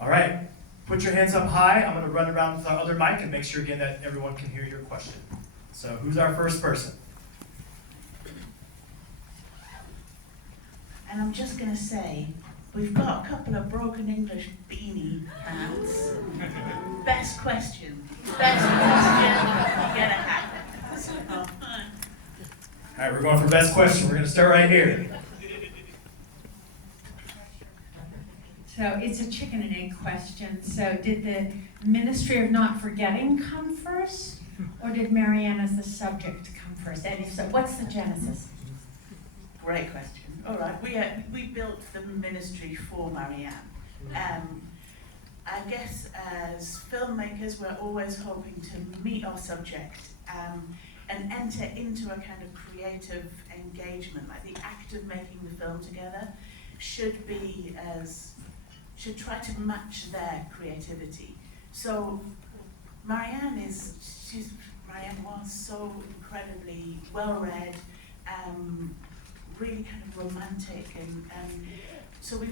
All right, put your hands up high. I'm gonna run around with our other mic and make sure again that everyone can hear your question. So who's our first person? And I'm just going to say, we've got a couple of broken English beanie hats. Best question. Best question. Get a hat. All right, we're going for best question. We're gonna start right here. So it's a chicken and egg question. So did the Ministry of Not Forgetting come first? Or did Marianne as the subject come first? And if so, what's the genesis? Great question. All right, we built the ministry for Marianne. I guess as filmmakers, we're always hoping to meet our subject and enter into a kind of creative engagement. Like the act of making the film together should try to match their creativity. So Marianne was so incredibly well-read, really kind of romantic, and so we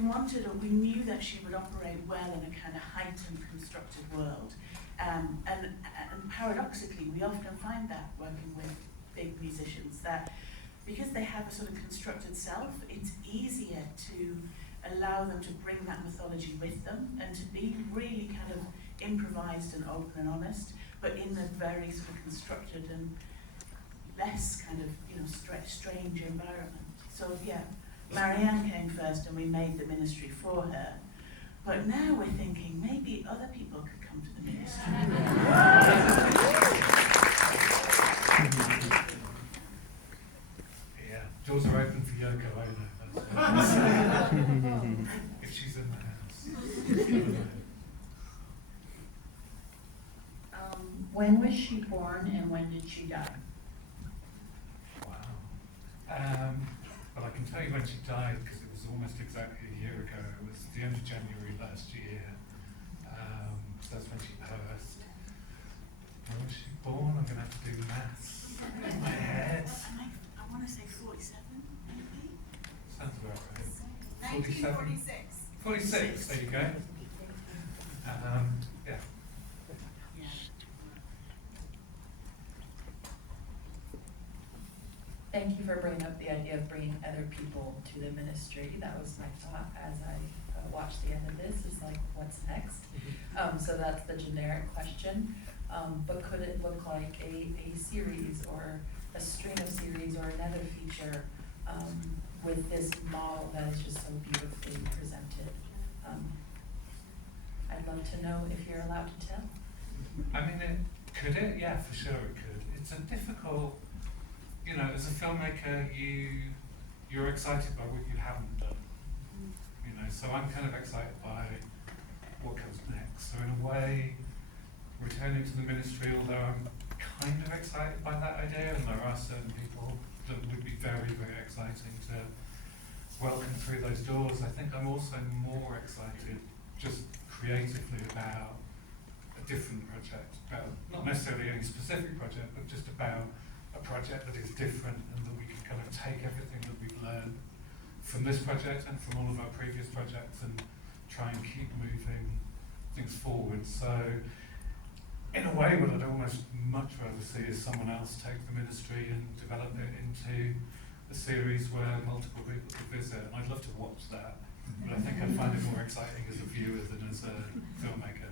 knew that she would operate well in a kind of heightened, constructed world. And paradoxically, we often find that working with big musicians, that because they have a sort of constructed self, it's easier to allow them to bring that mythology with them and to be really kind of improvised and open and honest, but in a very sort of constructed and less kind of, strange environment. So yeah, Marianne came first and we made the ministry for her. But now we're thinking maybe other people could come to the ministry. Yeah, doors are open for Yoko Ono. If she's in the house. When was she born and when did she die? Wow. Well, I can tell you when she died because it was almost exactly a year ago. It was the end of January last year. So that's when she passed. When was she born? I'm going to have to do maths in my head. I want to say 47, maybe? Sounds about right. 1946. 46, there you go. Yeah. Thank you for bringing up the idea of bringing other people to the ministry. That was my thought as I watched the end of this, is like, what's next? So that's the generic question. But could it look like a series or a string of series or another feature with this model that is just so beautifully presented? I'd love to know if you're allowed to tell. I mean, could it? Yeah, for sure it could. It's a difficult, as a filmmaker, you're excited by what you haven't done. So I'm kind of excited by what comes next. So in a way, returning to the ministry, although I'm kind of excited by that idea, and there are certain people that would be very, very exciting to welcome through those doors, I think I'm also more excited just creatively about a different project, about not necessarily any specific project, but just about a project that is different and that we can kind of take everything that we've learned from this project and from all of our previous projects and try and keep moving things forward. So in a way, what I'd almost much rather see is someone else take the ministry and develop it into a series where multiple people could visit. And I'd love to watch that, but I think I'd find it more exciting as a viewer than as a filmmaker.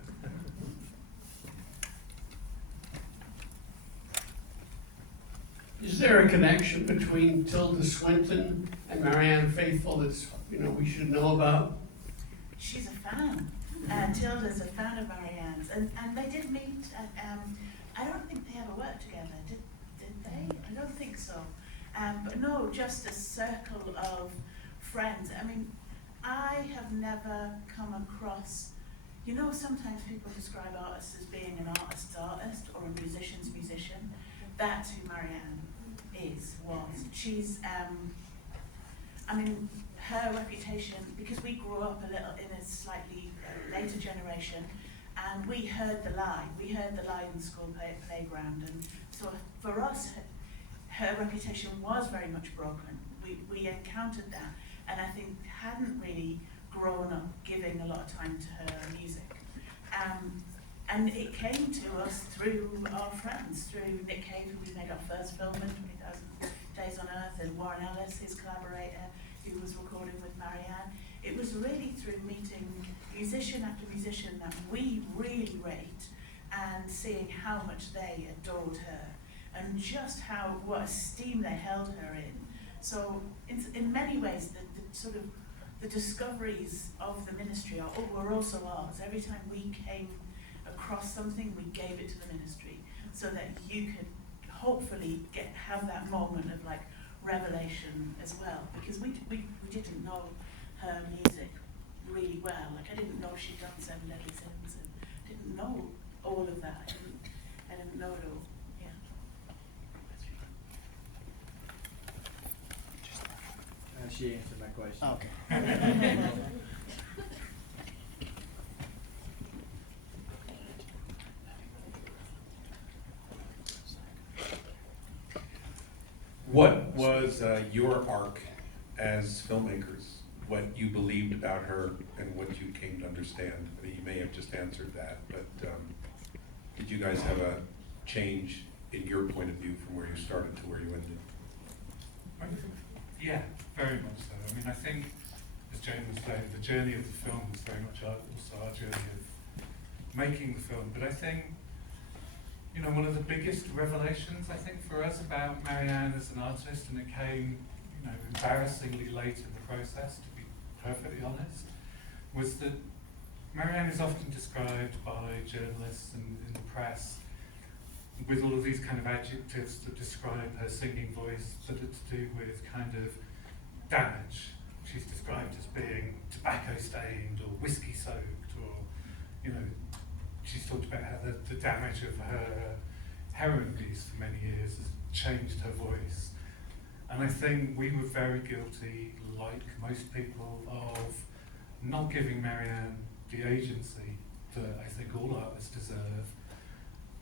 Is there a connection between Tilda Swinton and Marianne Faithfull that we should know about? She's a fan. Tilda's a fan of Marianne's, and they did meet. I don't think they ever worked together, did they? I don't think so. But no, just a circle of friends. I mean, I have never come across. Sometimes people describe artists as being an artist's artist or a musician's musician. That's who Marianne was. She's, her reputation, because we grew up a little in a slightly later generation, and we heard the lie in the school playground, and so for us, her reputation was very much broken. We encountered that, and I think hadn't really grown up giving a lot of time to her music. And it came to us through our friends, through Nick Cave, who we made our first film with, 20,000 Days on Earth, and Warren Ellis, his collaborator, who was recording with Marianne. It was really through meeting musician after musician that we really rate, and seeing how much they adored her, and just what esteem they held her in. So in many ways, the sort of the discoveries of the ministry were also ours. Every time we came across something, we gave it to the ministry, so that you could hopefully have that moment of like revelation as well. Because we didn't know her music really well. Like, I didn't know she'd done Seven Deadly Sins, and didn't know all of that. I didn't know it all. Yeah. She answered my question. Okay. What was your arc as filmmakers? What you believed about her and what you came to understand? I mean, you may have just answered that, but did you guys have a change in your point of view from where you started to where you ended? Yeah, very much so. I mean, I think, as Jane was saying, the journey of the film was very much also our journey of making the film. But I think, you know, one of the biggest revelations, I think, for us about Marianne as an artist, and it came, you know, embarrassingly late in the process, to be perfectly honest, was that Marianne is often described by journalists and in the press with all of these kind of adjectives that describe her singing voice that are to do with kind of damage. She's described as being tobacco stained or whiskey soaked, or, you know, she's talked about how the damage of her heroin abuse for many years has changed her voice. And I think we were very guilty, like most people, of not giving Marianne the agency that I think all artists deserve,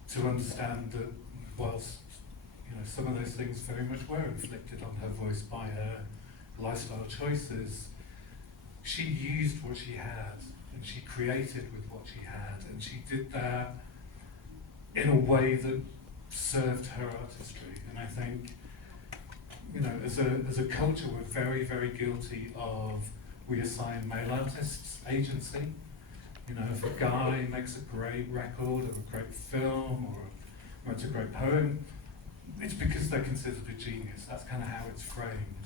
to understand that whilst, you know, some of those things very much were inflicted on her voice by her lifestyle choices, she used what she had, and she created with what she had, and she did that in a way that served her artistry. And I think, you know, as a culture, we're very, very guilty of, we assign male artists agency. You know, if a guy makes a great record or a great film or writes a great poem, it's because they're considered a genius. That's kind of how it's framed.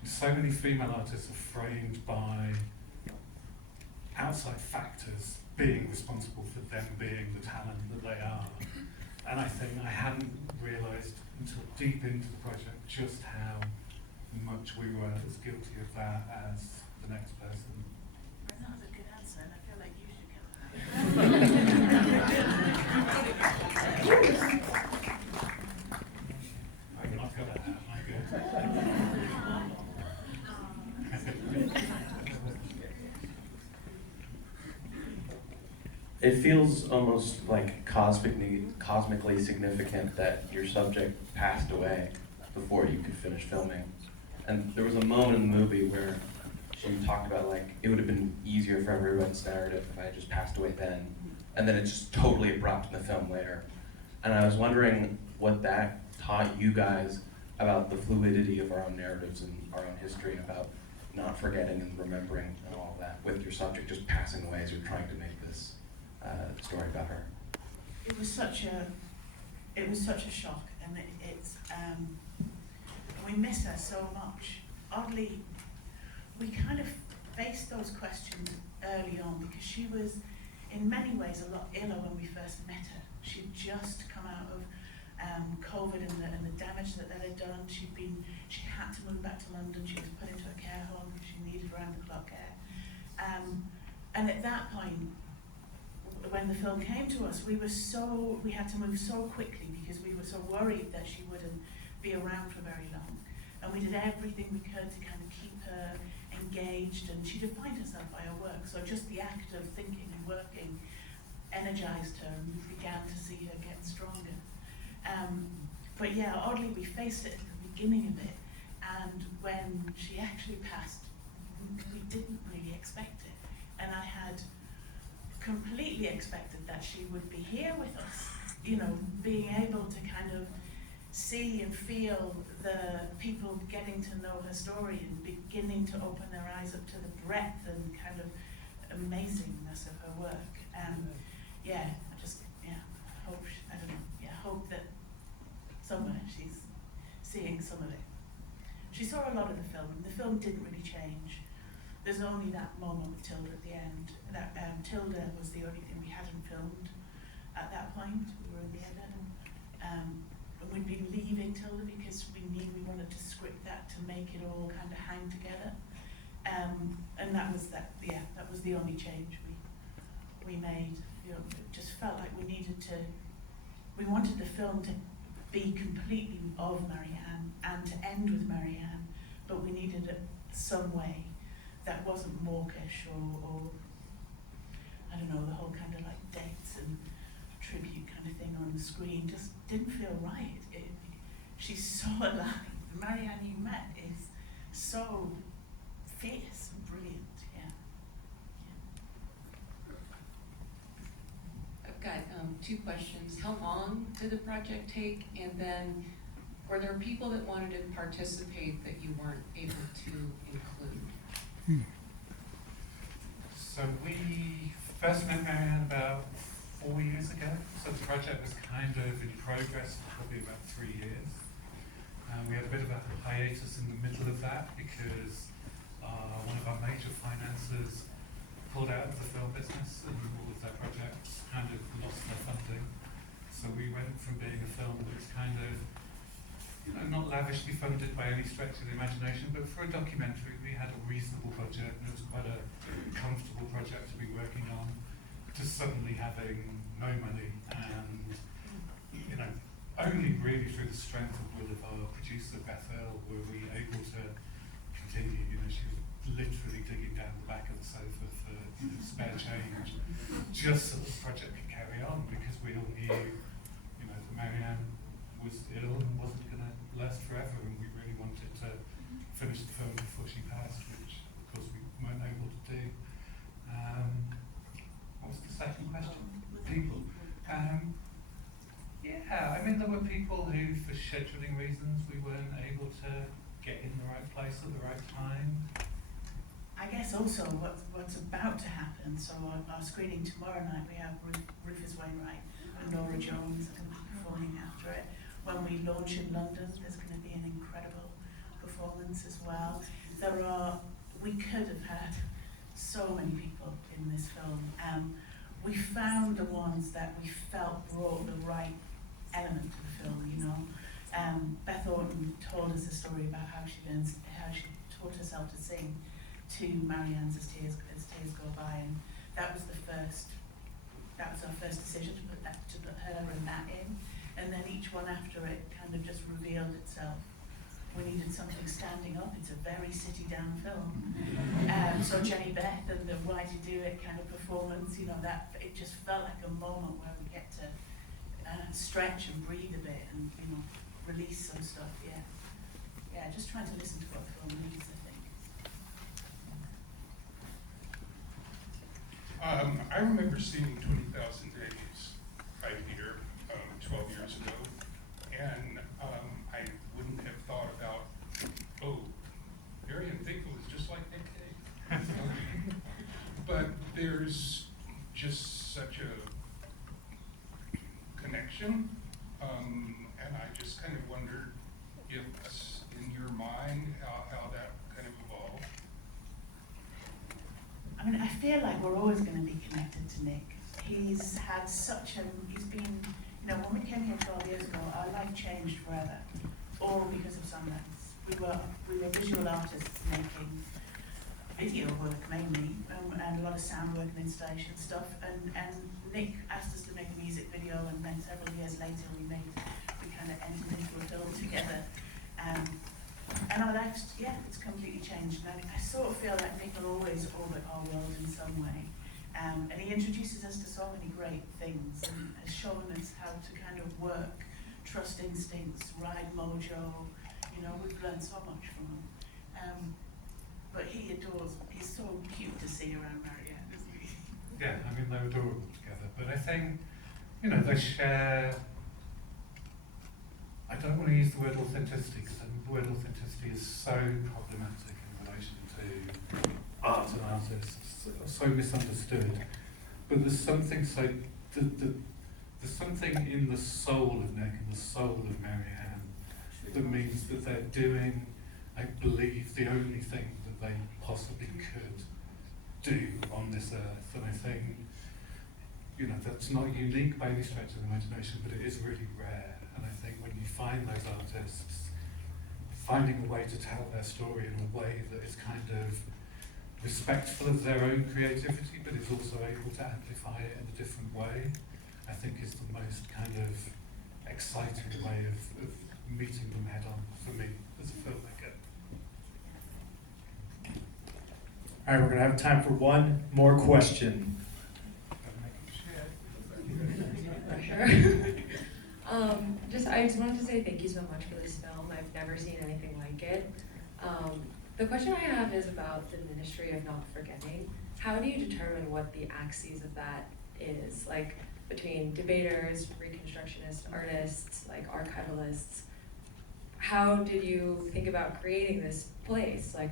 And so many female artists are framed by outside factors being responsible for them being the talent that they are. And I think I hadn't realised until deep into the project just how much we were as guilty of that as the next person. That was a good answer, and I feel like you should get I've not got that, am I It feels almost like cosmically significant that your subject passed away before you could finish filming. And there was a moment in the movie where she talked about, like, it would have been easier for everyone's narrative if I had just passed away then. And then it's just totally abrupt in the film later. And I was wondering what that taught you guys about the fluidity of our own narratives and our own history, and about not forgetting and remembering and all of that, with your subject just passing away as you're trying to make this story about her. It was such a shock, and we miss her so much. Oddly, we kind of faced those questions early on, because she was in many ways a lot iller when we first met her. She'd just come out of COVID and the damage that had done. She had to move back to London. She was put into a care home because she needed round-the-clock care. And at that point, when the film came to us, we had to move so quickly, because we were so worried that she wouldn't be around for very long. And we did everything we could to kind of keep her engaged, and she defined herself by her work. So just the act of thinking and working energized her, and we began to see her get stronger. But yeah, oddly, we faced it at the beginning of it, and when she actually passed, we didn't really expect it. completely expected that she would be here with us, you know, being able to kind of see and feel the people getting to know her story and beginning to open their eyes up to the breadth and kind of amazingness of her work. Yeah, I just, yeah, hope, I don't know, yeah, hope that somewhere she's seeing some of it. She saw a lot of the film, and the film didn't really change. There's only that moment with Tilda at the end. That Tilda was the only thing we hadn't filmed at that point. We were in the edit. And we'd been leaving Tilda because we knew we wanted to script that to make it all kind of hang together. And that was that. Yeah, that was the only change we made. You know, it just felt like we needed to. We wanted the film to be completely of Marianne and to end with Marianne, but we needed it some way that wasn't mawkish or I don't know, the whole kind of like dates and tribute kind of thing on the screen just didn't feel right. She's so alive. The Marianne you met is so fierce and brilliant. Yeah. I've got 2 questions. How long did the project take? And then, were there people that wanted to participate that you weren't able to include? So we first met Marianne about 4 years ago. So the project was kind of in progress for probably about 3 years. We had a bit of a hiatus in the middle of that because one of our major financiers pulled out of the film business and all of their projects kind of lost their funding. So we went from being a film that was kind of, you know, not lavishly funded by any stretch of the imagination, but for a documentary we had a reasonable budget and it was quite a comfortable project to be working on, to suddenly having no money and, you know, only really through the strength of will of our producer Faithfull were we able to continue. You know, she was literally digging down the back of the sofa for, you know, spare change, just so the project could carry on, because we all knew, you know, that Marianne was ill and wasn't going to last forever, and we really wanted to finish the film before she passed, which of course we weren't able to do. What was the second question? People. Yeah, I mean, there were people who, for scheduling reasons, we weren't able to get in the right place at the right time. I guess also what's about to happen, so our screening tomorrow night, we have Rufus Wainwright and Nora Jones going to be performing after it. When we launch in London, there's going to be an incredible performance as well. We could have had so many people in this film. We found the ones that we felt brought the right element to the film, you know. Beth Orton told us a story about how she taught herself to sing to Marianne's as tears go by, and that was our first decision to put her and that in, and then each one after it kind of just revealed itself. We needed something standing up. It's a very city down film. So Jenny Beth and the Why Do You Do It kind of performance, you know, that it just felt like a moment where we get to stretch and breathe a bit and, you know, release some stuff. Yeah, just trying to listen to what the film needs, I think. I remember seeing 20,000 Days right here 12 years ago, and I wouldn't have thought about, oh, Marianne Faithfull is just like Nick Cave. But there's just such a connection, and I just kind of wondered if, in your mind, how that kind of evolved. I mean, I feel like we're always going to be connected to Nick. He's been, you know, when we came here 12 years ago, our life changed forever, all because of Sundance. We were visual artists making video work mainly, and a lot of sound work and installation stuff, and Nick asked us to make a music video, and then several years later we kind of entered into a film together. And our lives, it's completely changed. And I sort of feel like Nick will always orbit our world in some way. And he introduces us to so many great things and has shown us how to kind of work, trust instincts, ride mojo. You know, we've learned so much from him. But he's so cute to see around Marianne, isn't he? Yeah, I mean, they're adorable together, but I think, you know, they share, I don't want to use the word authenticity, because the word authenticity is so problematic in relation to art and artists, so misunderstood. But there's something there's something in the soul of Nick and the soul of Marianne that means that they're doing, I believe, the only thing that they possibly could do on this earth. And I think, you know, that's not unique by any stretch of the imagination, but it is really rare. And I think when you find those artists finding a way to tell their story in a way that is kind of respectful of their own creativity, but is also able to amplify it in a different way, I think is the most kind of exciting way of meeting them head on for me as a filmmaker. All right, we're gonna have time for one more question. I just wanted to say thank you so much for this film. I've never seen anything like it. The question I have is about the Ministry of Not Forgetting. How do you determine what the axes of that is? Like between debaters, reconstructionist artists, like archivalists. How did you think about creating this place? Like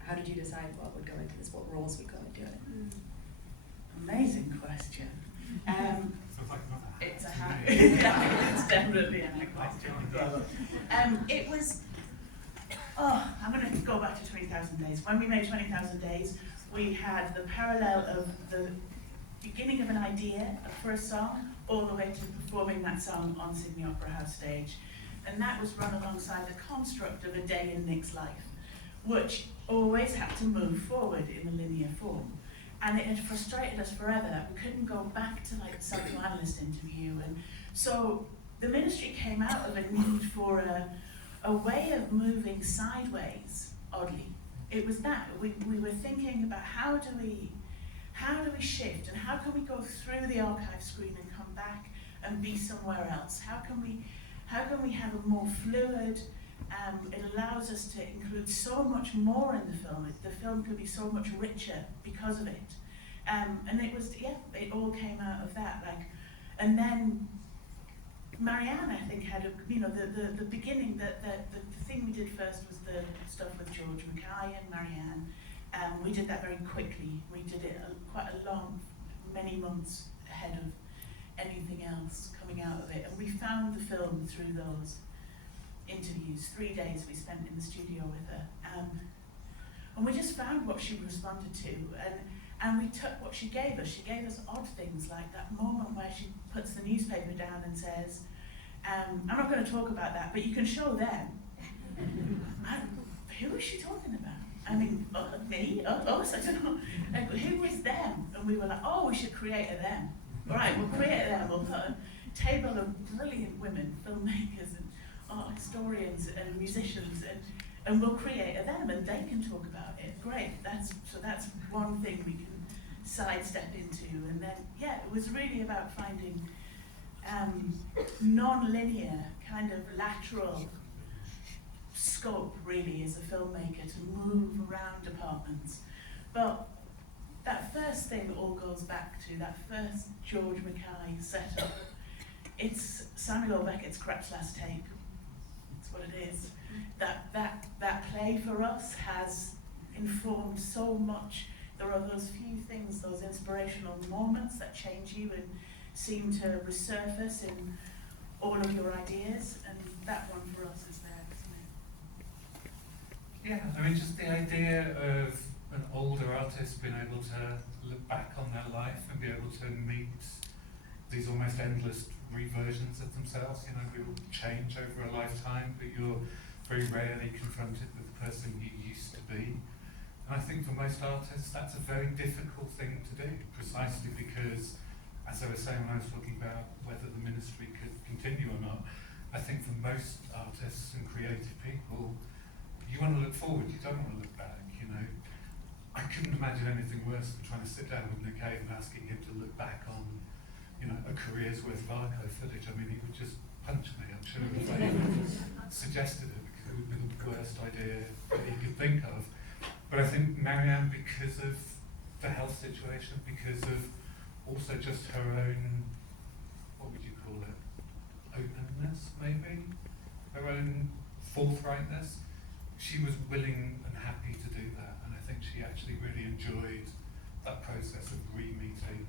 how did you decide what would go into this? What roles would go into it? Amazing question. It's a hack. Yeah. Yeah, it's definitely a hack question. It was, I'm going to go back to 20,000 Days. When we made 20,000 Days, we had the parallel of the beginning of an idea for a song all the way to performing that song on Sydney Opera House stage. And that was run alongside the construct of a day in Nick's life, which always had to move forward in a linear form. And it had frustrated us forever that we couldn't go back to like the psychoanalyst interview. And so the Ministry came out of a need for a way of moving sideways, oddly. It was that. We were thinking about how do we shift and how can we go through the archive screen and come back and be somewhere else? How can we have a more fluid, it allows us to include so much more in the film. The film could be so much richer because of it. And it was, it all came out of that. And then Marianne, I think, had the beginning, the thing we did first was the stuff with George Mackay and Marianne. We did that very quickly. We did it quite a long, many months ahead of anything else coming out of it. And we found the film through those interviews. 3 days we spent in the studio with her. And we just found what she responded to. And we took what she gave us. She gave us odd things like that moment where she puts the newspaper down and says, I'm not going to talk about that, but you can show them. Who was she talking about? I mean, me? Us? I don't know. Like, who was them? And we were like, we should create a them. All right, we'll create a them. We'll put a table of brilliant women, filmmakers and art historians and musicians, and we'll create a them, and they can talk about it. Great. That's one thing we can sidestep into. And then, it was really about finding non-linear, kind of lateral scope, really, as a filmmaker to move around departments. But that first thing all goes back to that first George Mackay setup. It's Samuel Beckett's Crap's Last Take. That's what it is. That play for us has informed so much. There are those few things, those inspirational moments that change you and seem to resurface in all of your ideas, and that one for us is there, isn't it? Yeah, I mean, just the idea of an older artist being able to look back on their life and be able to meet these almost endless reversions of themselves. You know, we all change over a lifetime, but you're very rarely confronted with the person you used to be. And I think for most artists, that's a very difficult thing to do, precisely because, as I was saying when I was talking about whether the Ministry could continue or not, I think for most artists and creative people, you want to look forward, you don't want to look back, you know. I couldn't imagine anything worse than trying to sit down with Nick Cave and asking him to look back on, you know, a career's worth of archive footage. I mean, he would just punch me, I'm sure, if I even suggested it, because it would be the worst idea that he could think of. But I think Marianne, because of the health situation, because of also just her own, what would you call it, openness maybe, her own forthrightness. She was willing and happy to do that, and I think she actually really enjoyed that process of re-meeting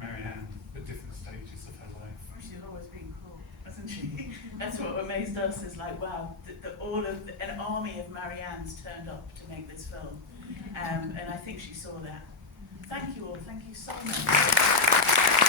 Marianne at different stages of her life. Well, she's always been cool, hasn't she? That's what amazed us, is like, wow, all of an army of Marianne's turned up to make this film. And I think she saw that. Thank you all, thank you so much.